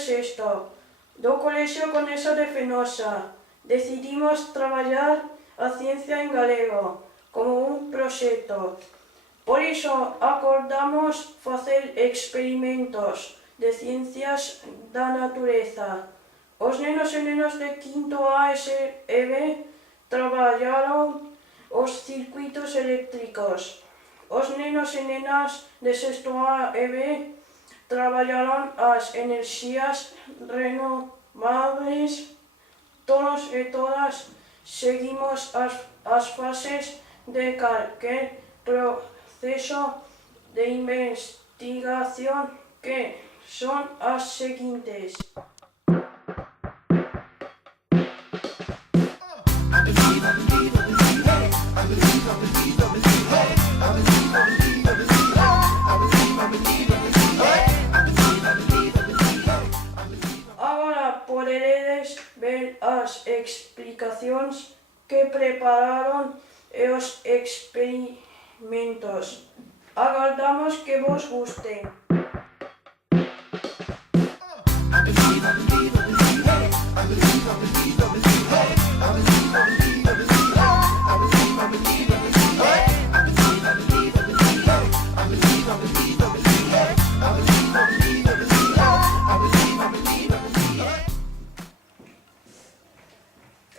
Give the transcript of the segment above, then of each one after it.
sexto, do Colexio Conesa de Fenosa. Decidimos traballar a ciencia en galego como un proxecto. Por iso acordamos facer experimentos de ciencias da natureza. Os nenos e nenas de quinto A e B traballaron os circuitos eléctricos. Os nenos e nenas de sexto A e B traballaron as enerxías renovables. Todos e todas seguimos as fases de calquer proceso de investigación, que son as seguintes. Agora poderedes ver as explicacións que prepararon e os experimentos. Agardamos que vos gusten.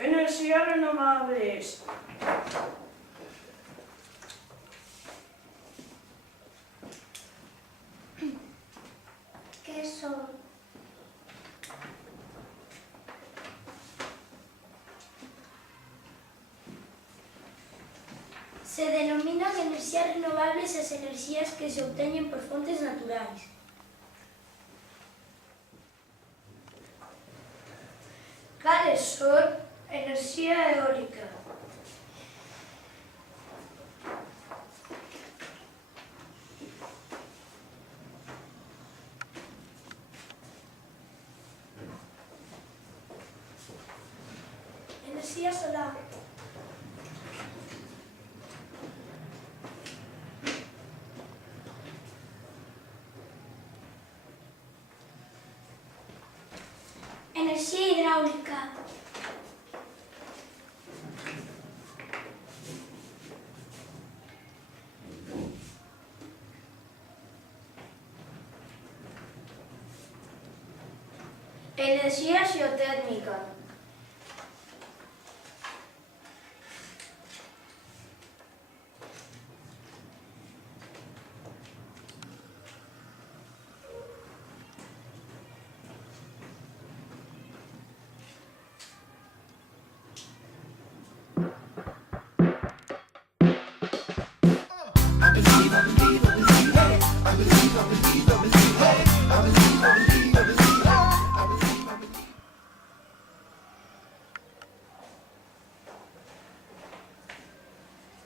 Enerxías renovables. ¿Qué son? Se denominan enerxías renovables as enerxías que se obteñen por fontes naturais. Cales son? Enerxía eólica. Enerxía solar. Enerxía hidráulica. Enerxía xeotérmica.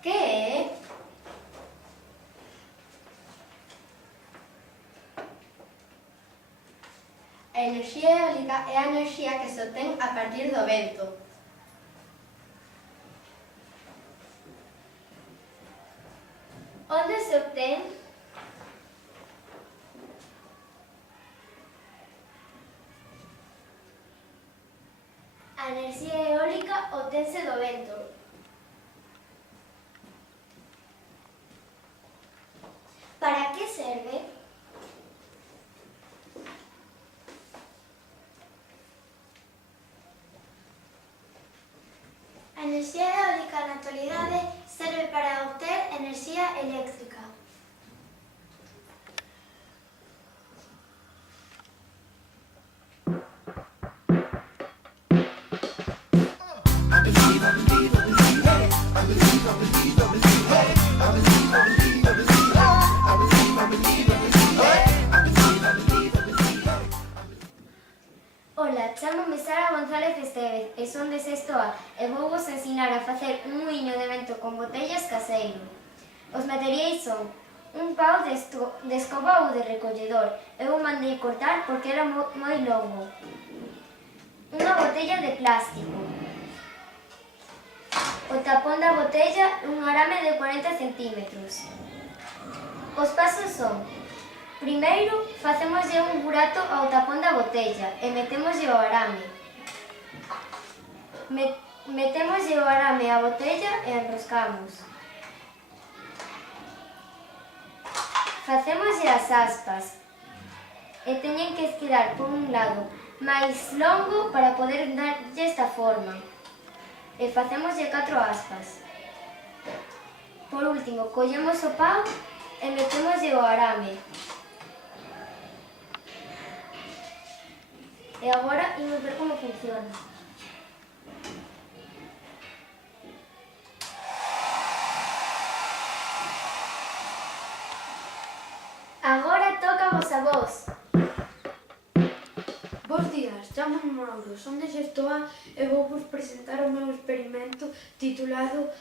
Que é? A enerxía eólica é a enerxía que se obtén a partir do vento. Onde se obtén? A enerxía eólica obtense do vento. Para que serve? A enerxía eólica na actualidade serve para obter enerxía eléctrica. Ola, chámome Sara González Estevez e son de sexto A e vou vos ensinar a facer un muiño de vento con botellas caseiro. Os materiais son un pau de escoba ou de recolledor. Eu mandei cortar porque era moi longo. Unha botella de plástico. O tapón da botella, un arame de 40 centímetros. Os pasos son: Primeiro, facémoslle un burato ao tapón da botella e metémoslle o arame. Metémoslle o arame á botella e enroscamos. Facémoslle as aspas e teñen que esquirar por un lado máis longo para poder darlle esta forma. E facémoslle 4 aspas. Por último, collemos o pau e metémoslle o arame. E agora imos ver como funciona. Agora toca vos a vos. Bos días, chamo-me Mauro, son de Xestoa e vou vos presentar o meu experimento titulado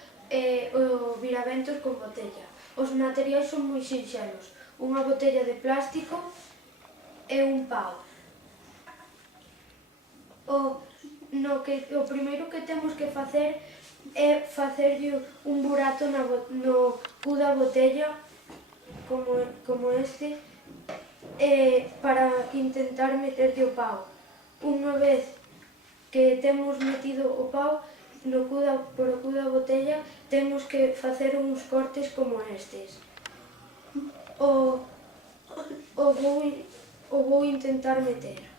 o viraventos con botella. Os materiais son moi sinxelos, unha botella de plástico e un pau. O primeiro que temos que facer é facerlle un burato no cu da botella como este para intentar meterlle o pau. Unha vez que temos metido o pau por o cu da botella, temos que facer uns cortes como estes. O vou intentar meter.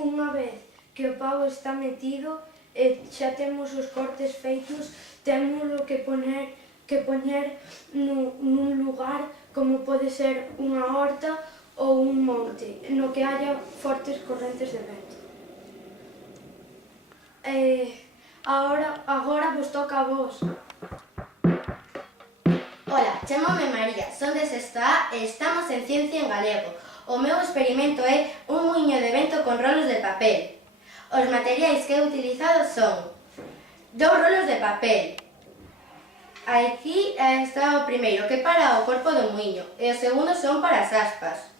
Unha vez que o pau está metido e xa temos os cortes feitos, témoslo que poñer nun lugar como pode ser unha horta ou un monte, no que haya fortes correntes de vento. Agora vos toca a vos. Ola, chamome María, son de Sexta A e estamos en Ciencia en Galego. O meu experimento é un muiño de vento con rolos de papel. Os materiais que he utilizado son 2 rolos de papel. Aquí está o primeiro, que para o corpo do muiño, e o segundo son para as aspas.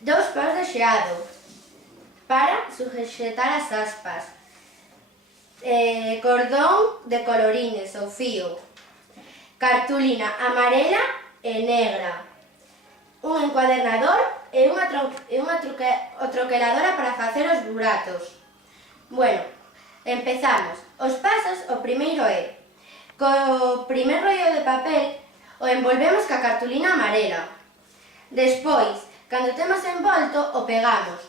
2 paus de xeado para suxetar as aspas. Cordón de colorines ou fío. Cartulina amarela e negra. Un encuadernador e unha troqueladora para facer os buratos. Bueno, empezamos. Os pasos, o primeiro é: co primer rollo de papel o envolvemos ca cartulina amarela. Despois, cando temos envolto, o pegamos.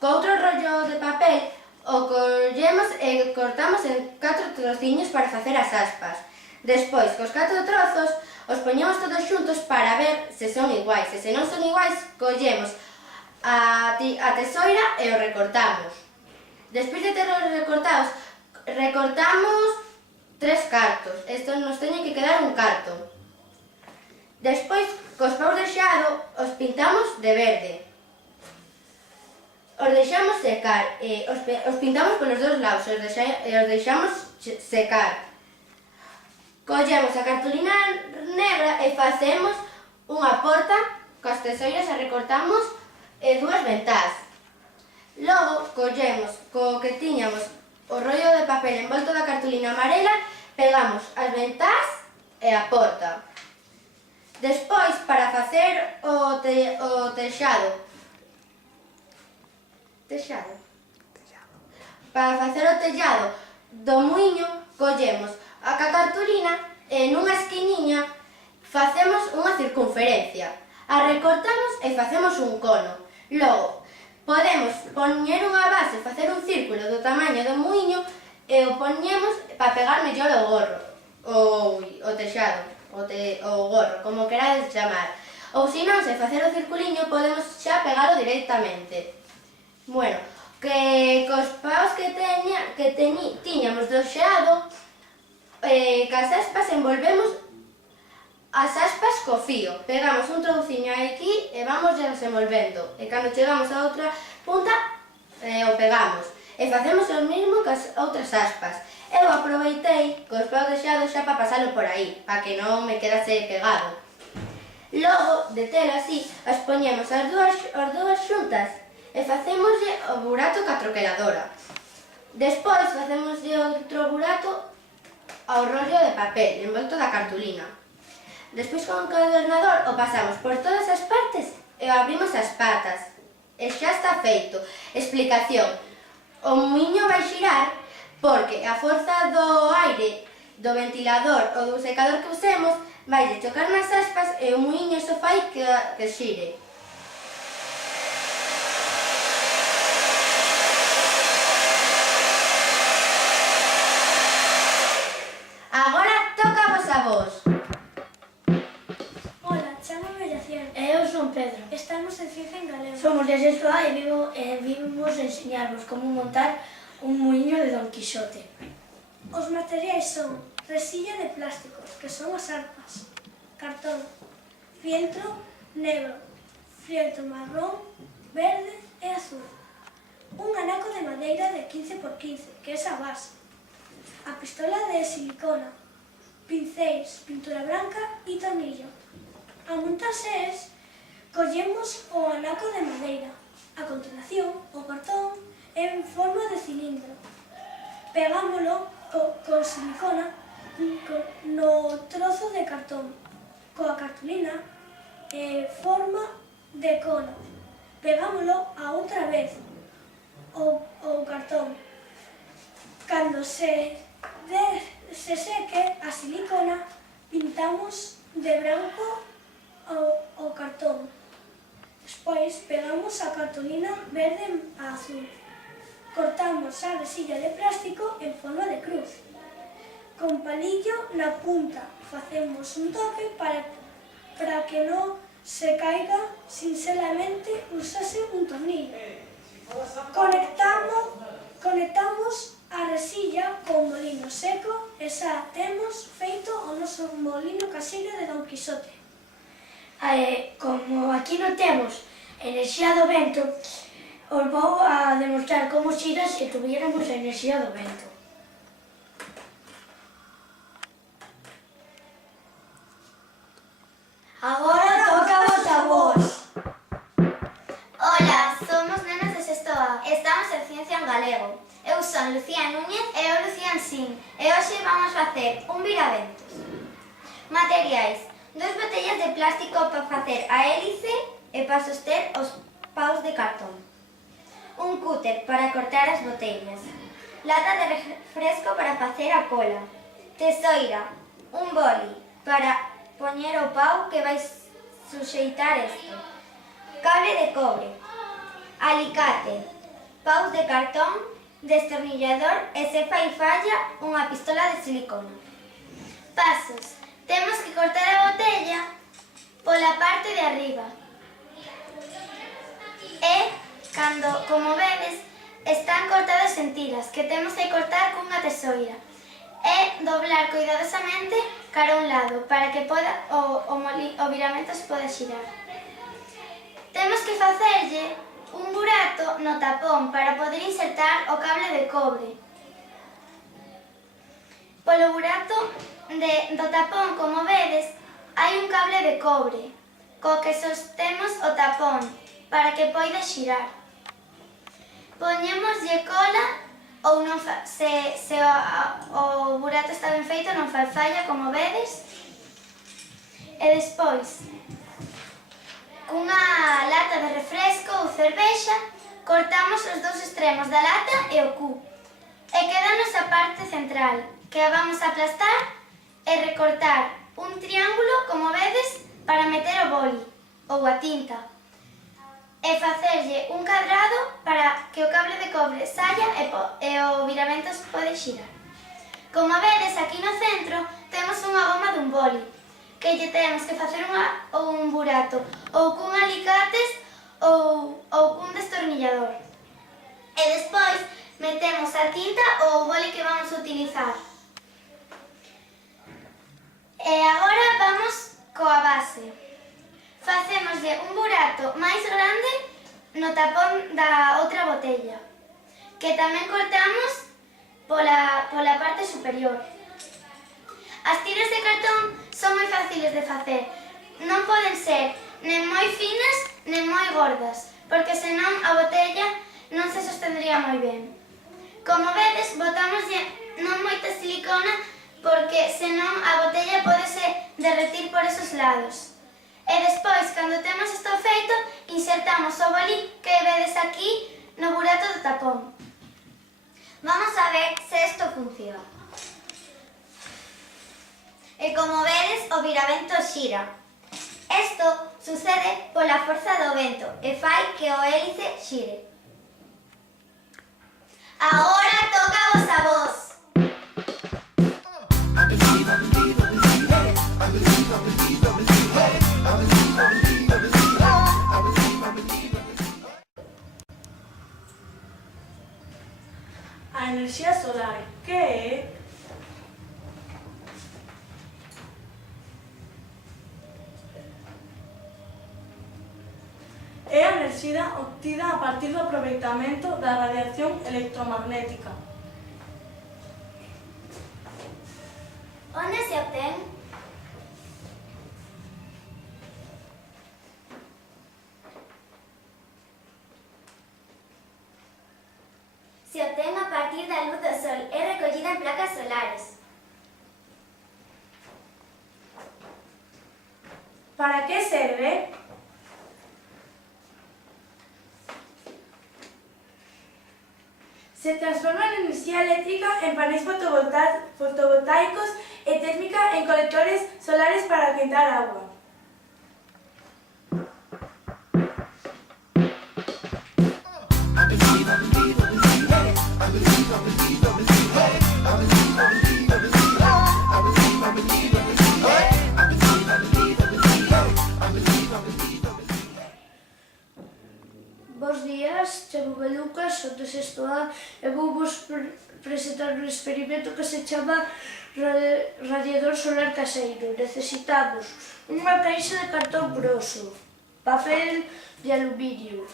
Co outro rollo de papel o collemos e cortamos en 4 trociños para facer as aspas. Despois, cos 4 trozos, os poñemos todos xuntos para ver se son iguais. E se non son iguais, collemos a tesoira e o recortamos. Despois de terlos recortados, recortamos 3 cartos. Isto nos teñe que quedar un carto. Despois, cos paus de xeado, os pintamos de verde. Os deixamos secar, os pintamos polos dos lados e os deixamos secar. Collemos a cartulina negra e facemos unha porta coas tesoiras e recortamos 2 ventás. Logo, collemos co que tiñamos o rollo de papel envolto da cartulina amarela, pegamos as ventás e a porta. Despois, para facer o teixado. Para facer o tellado do muiño, collemos a cartulina e nunha esquiniña facemos unha circunferencia. A recortamos e facemos un cono. Logo, podemos poñer unha base, facer un círculo do tamaño do muiño e o poñemos para pegar mellor o gorro, o teixado, o gorro, como querades chamar. Ou se non sei facer o circuliño, podemos xa pegalo directamente. Bueno, que cos paus que tiñamos do xeado, cas aspas envolvemos as aspas co fío. Pegamos un trouciño aquí e vamos desenvolvendo. E cando chegamos a outra punta, o pegamos. E facemos o mesmo cas outras aspas. Eu aproveitei cos paus de xeado xa para pasalo por aí, para que non me quedase pegado. Logo, de telo así, as poñemos as dúas xuntas e facémoslle o burato ca troqueladora. Despois facémoslle outro burato ao rollo de papel envolto da cartulina. Despois con o encadernador o pasamos por todas as partes e abrimos as patas. E xa está feito. Explicación. O muiño vai xirar porque a forza do aire, do ventilador ou do secador que usemos vai chocar nas aspas e o muiño só fai que xire. Agora toca vos a vos. Ola, chámame Yaciel. E eu son Pedro. Estamos en Ciencia en Galego. Somos de sexto A e vimos enseñarvos como montar un muiño de Don Quixote. Os materiais son resilla de plásticos, que son as arpas, cartón, fieltro negro, fieltro marrón, verde e azul, un anaco de madeira de 15 por 15, que é a base, a pistola de silicona, pincéis, pintura branca e tornillo. A montarse collemos o anaco de madeira. A continuación, o cartón en forma de cilindro. Pegámolo con silicona no trozo de cartón. Coa cartulina forma de cono. Pegámolo a outra vez o cartón. Cando se seque a silicona, pintamos de branco o cartón. Despois pegamos a cartulina verde a azul. Cortamos a resilla de plástico en forma de cruz. Con palillo na punta facemos un toque para que non se caiga, sinceramente usase un tornillo. Conectamos a resilla con molino seco e xa temos feito o noso molino caseiro de Don Quixote. Como aquí non temos enerxía do vento, os vou a demostrar como xira se tuviéramos a enerxía do vento. Agora tócavos a vos. Ola, somos nenas de sexto A. Estamos en Ciencia en Galego. Eu son Lucía Núñez e eu Lucía Ansín. E hoxe vamos facer un viraventos. Materiais: 2 botellas de plástico para facer a hélice e para soster os paus de cartón. Un cúter para cortar as botellas. Lata de refresco para facer a cola. Tesoira. Un boli para poñer o pau que vai suxeitar isto. Cable de cobre. Alicate. Paus de cartón, destornillador e se fai falla unha pistola de silicona. Pasos. Temos que cortar a botella pola parte de arriba. E, como vedes, están cortadas en tiras que temos que cortar cunha tesoira e doblar cuidadosamente cara a un lado para que o viramento se poda xirar. Temos que facerlle un burato no tapón para poder insertar o cable de cobre. Polo burato do tapón, como vedes, hai un cable de cobre co que sostemos o tapón para que poida xirar. Poñémoslle cola ou non se o burato está ben feito non fai falla, como vedes. E despois, cunha lata de refresco ou cervexa, cortamos os dous extremos da lata e o cu. E quédanos a parte central, que a vamos a aplastar e recortar un triángulo, como vedes, para meter o boli ou a tinta. E facerlle un cadrado para que o cable de cobre saia e o viramento se pode xirar. Como vedes, aquí no centro temos unha goma dun boli, que lle temos que facer un burato ou cun alicates ou cun destornillador. E despois metemos a tinta ou o boli que vamos a utilizar. E agora vamos coa base. Facémoslle un burato máis grande no tapón da outra botella, que tamén cortamos pola parte superior. As tiras de cartón son moi fáciles de facer, non poden ser nen moi finas nen moi gordas, porque senón a botella non se sostendría moi ben. Como vedes, botámoslle non moita silicona porque senón a botella pódese derretir por esos lados. E despois, cando temos isto feito, insertamos o boli que vedes aquí no burato do tapón. Vamos a ver se isto funciona. E como vedes, o viravento xira. Isto sucede pola forza do vento e fai que o hélice xire. Agora toca vos a vos. A enerxía solar, que é? É a enerxía obtida a partir do aproveitamento da radiación electromagnética. Onde se obtén? Se obtén a partir da luz do sol, é recollida en placas solares. Para que serve? Se transforma en enerxía eléctrica en paneis fotovoltaicos e térmica en colectores solares para quentar agua. Bos días, chamo-me Lucas, son de sexto A e vou vos presentar un experimento que se chama radiador solar caseiro. Necesitamos unha caixa de cartón groso, papel de aluminio,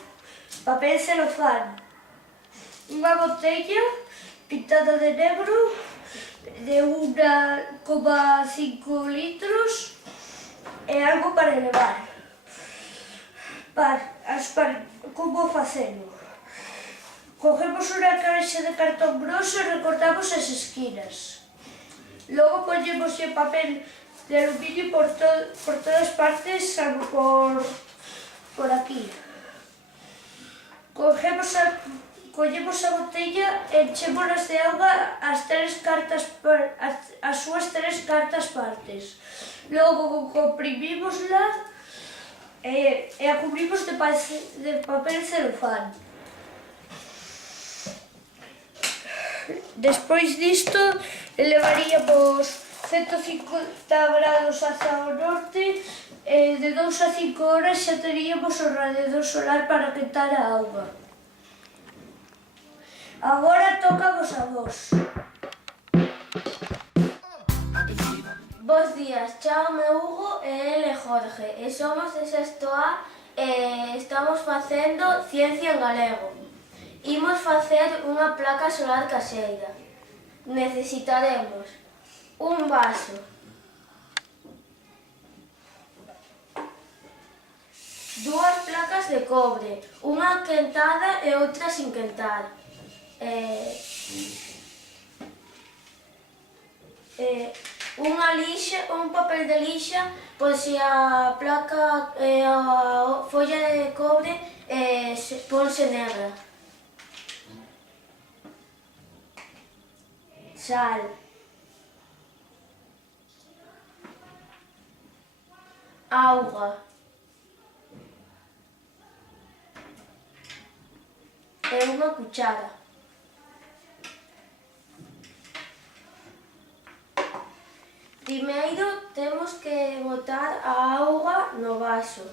papel celofán, unha botella pintada de negro de 1,5 litros e algo para elevar. Como facelo? Cogemos unha caixa de cartón groso e recortamos as esquinas. Logo ponemos o papel de aluminio por todas partes, salvo por aquí. Collemos a botella e enchémolas de auga as súas tres cartas partes. Logo comprimímosla e a cubrimos de papel celofán. Despois disto, elevaríamos 150 grados hacia o norte e de 2 a 5 horas xa teríamos o radiador solar para quentar a auga. Agora tócavos a vos. Bos días, chámame Hugo e ele Jorge e somos de sexto A e estamos facendo ciencia en galego. Imos facer unha placa solar caseira. Necesitaremos un vaso, dúas placas de cobre, unha quentada e outra sin quentar. Unha lixa, un papel de lixa, pois se a placa e a folla de cobre ponse negra. Sal. Auga. E unha cuchara. Primeiro temos que botar a auga no vaso.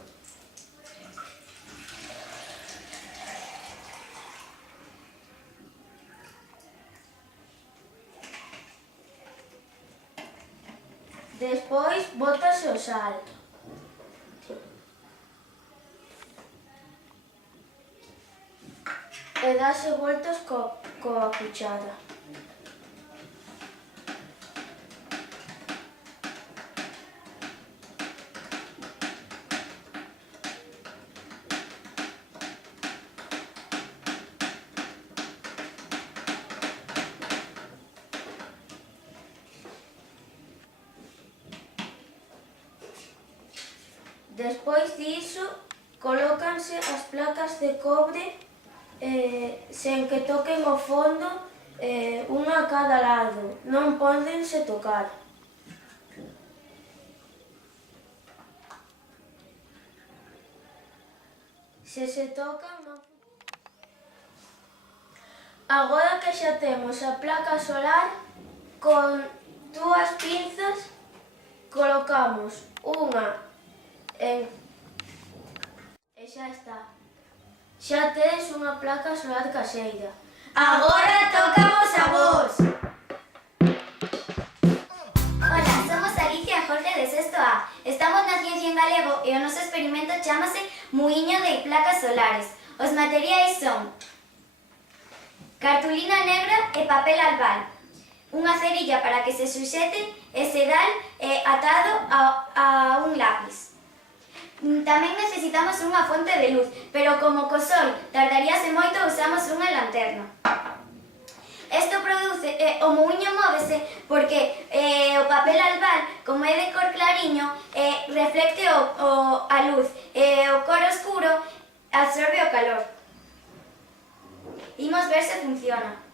Despois bótase o sal. E dáse voltas coa cuchara. Despois diso, colócanse as placas de cobre sen que toquen o fondo unha a cada lado. Non pódense tocar. Se se tocan, non... Agora que xa temos a placa solar, con dúas pinzas colocamos unha en... E xa está. Xa tedes unha placa solar caseira. Agora tocamos a vos! Ola, somos Alicia e Jorge de sexto A. Estamos na Ciencia en Galego e o noso experimento chamase Muiño de placas solares. Os materiais son cartulina negra e papel albal, unha cerilla para que se suxete e sedal atado a un lápiz. Tamén necesitamos unha fonte de luz, pero como co sol tardaríase moito, usamos unha lanterna. Isto produce, o muiño móvese porque o papel albal, como é de cor clariño, reflecte a luz e o cor oscuro absorbe o calor. Imos ver se funciona.